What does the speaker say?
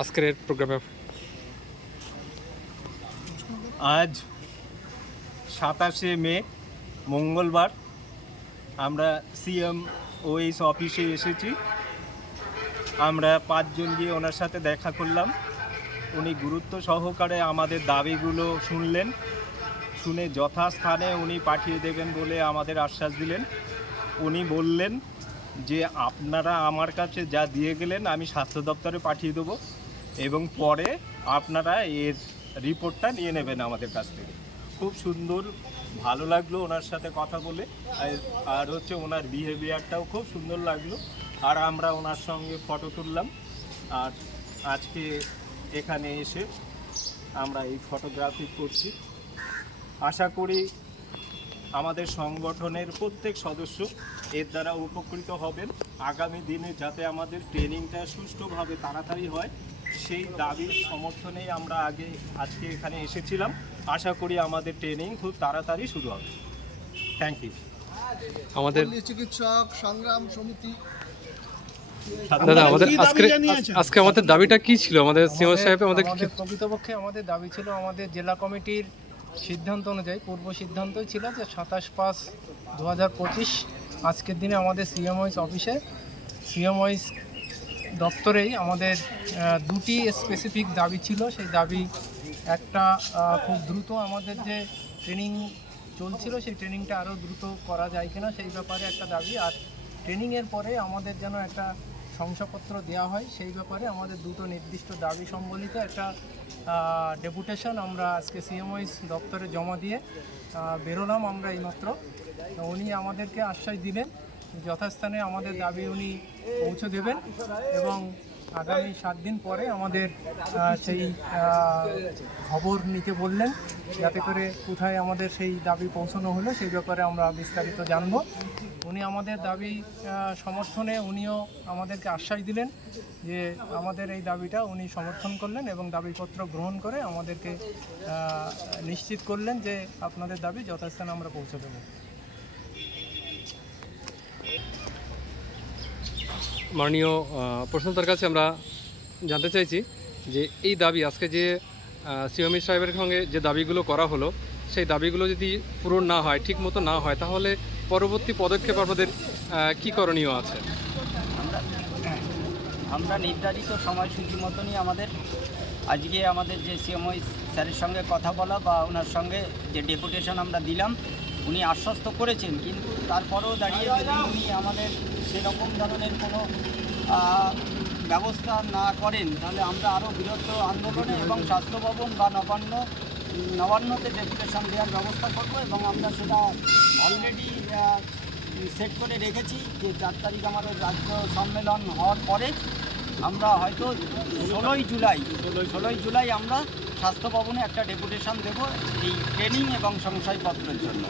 আজকের প্রোগ্রামে আজ 27শে মে মঙ্গলবার আমরা সিএমওএইচ অফিসে এসেছি। আমরা 5 জন গিয়ে ওনার সাথে দেখা করলাম। উনি গুরুত্ব সহকারে আমাদের দাবিগুলো শুনলেন, শুনে যথাস্থানে উনি পাঠিয়ে দেবেন বলে আমাদের আশ্বাস দিলেন। উনি বললেন যে আপনারা আমার কাছে যা দিয়ে গেলেন আমি স্বাস্থ্য দপ্তরে পাঠিয়ে দেবো এবং পরে আপনারা এর রিপোর্টটা নিয়ে নেবেন আমাদের কাছ থেকে। খুব সুন্দর, ভালো লাগলো ওনার সাথে কথা বলে। আর হচ্ছে ওনার বিহেভিয়ারটাও খুব সুন্দর লাগলো। আর আমরা ওনার সঙ্গে ফটো তুললাম। আর আজকে এখানে এসে আমরা এই ফটোগ্রাফি করছি। আশা করি আমাদের সংগঠনের প্রত্যেক সদস্য এর দ্বারা উপকৃত হবেন। আগামী দিনে যাতে আমাদের ট্রেনিংটা সুষ্ঠুভাবে তাড়াতাড়ি হয় সেই দাবির সমর্থনেই আমরা আজকে এখানে এসেছিলাম। আশা করি আমাদের ট্রেনিং খুব তাড়াতাড়ি শুরু হবে। Thank you. আমাদের চিকিৎসক সংগ্রাম সমিতি দাদা আজকে আমাদের দাবিটা কি ছিল? আমাদের সিএমও সাহেব আমাদের প্রকৃতপক্ষে আমাদের দাবি ছিল, আমাদের জেলা কমিটির সিদ্ধান্ত অনুযায়ী পূর্ব সিদ্ধান্তই ছিল যে 27/5/2025 আজকের দিনে আমাদের সিএমওএইচ অফিসে সিএমওএইচ দপ্তরেই আমাদের দুটি স্পেসিফিক দাবি ছিল। সেই দাবি একটা, খুব দ্রুত আমাদের যে ট্রেনিং চলছিল সেই ট্রেনিংটা আরও দ্রুত করা যায় কিনা সেই ব্যাপারে একটা দাবি। আর ট্রেনিংয়ের পরে আমাদের যেন একটা শংসাপত্র দেওয়া হয় সেই ব্যাপারে আমাদের দুটো নির্দিষ্ট দাবি সম্বলিত একটা ডেপুটেশন আমরা আজকে সিএমওএইচ দপ্তরে জমা দিয়ে বেরোলাম আমরা এইমাত্র। উনি আমাদেরকে আশ্বাস দিলেন যথাস্থানে আমাদের দাবি উনি পৌঁছে দেবেন এবং আগামী 7 দিন পরে আমাদের সেই খবর নিতে বললেন, যাতে করে কোথায় আমাদের সেই দাবি পৌঁছানো হলো সেই ব্যাপারে আমরা বিস্তারিত জানব। উনি আমাদের দাবি সমর্থনে উনিও আমাদেরকে আশ্বাস দিলেন যে আমাদের এই দাবিটা উনি সমর্থন করলেন এবং দাবিপত্র গ্রহণ করে আমাদেরকে নিশ্চিত করলেন যে আপনাদের দাবি যথাস্থানে আমরা পৌঁছে দেব। মাননীয় প্রশ্নতার কাছে আমরা জানতে চাইছি যে এই দাবি আজকে যে সিএমওএইচ সাহেবের সঙ্গে যে দাবিগুলো করা হলো সেই দাবিগুলো যদি পূরণ না হয়, ঠিক মতো না হয়, তাহলে পরবর্তী পদক্ষেপ আপনাদের কী করণীয় আছে? আমরা নির্ধারিত সময়সূচি মতনই আজকে আমাদের যে সিএমওএইচ স্যারের সঙ্গে কথা বলা বা ওনার সঙ্গে যে ডেপুটেশন আমরা দিলাম, উনি আশ্বস্ত করেছেন, কিন্তু তারপরেও দাঁড়িয়ে যদি উনি আমাদের সেরকম ধরনের কোনো ব্যবস্থা না করেন তাহলে আমরা আরও বৃহত্তর আন্দোলনে এবং স্বাস্থ্য ভবন বা নবান্নতে ডেপুটেশন দেওয়ার ব্যবস্থা করব। এবং আমরা সেটা অলরেডি সেট করে রেখেছি যে 4 তারিখ আমাদের রাজ্য সম্মেলন হওয়ার পরে আমরা হয়তো 16ই জুলাই আমরা স্বাস্থ্য ভবনে একটা ডেপুটেশন দেব এই ট্রেনিং এবং সংশয়পত্রের জন্য।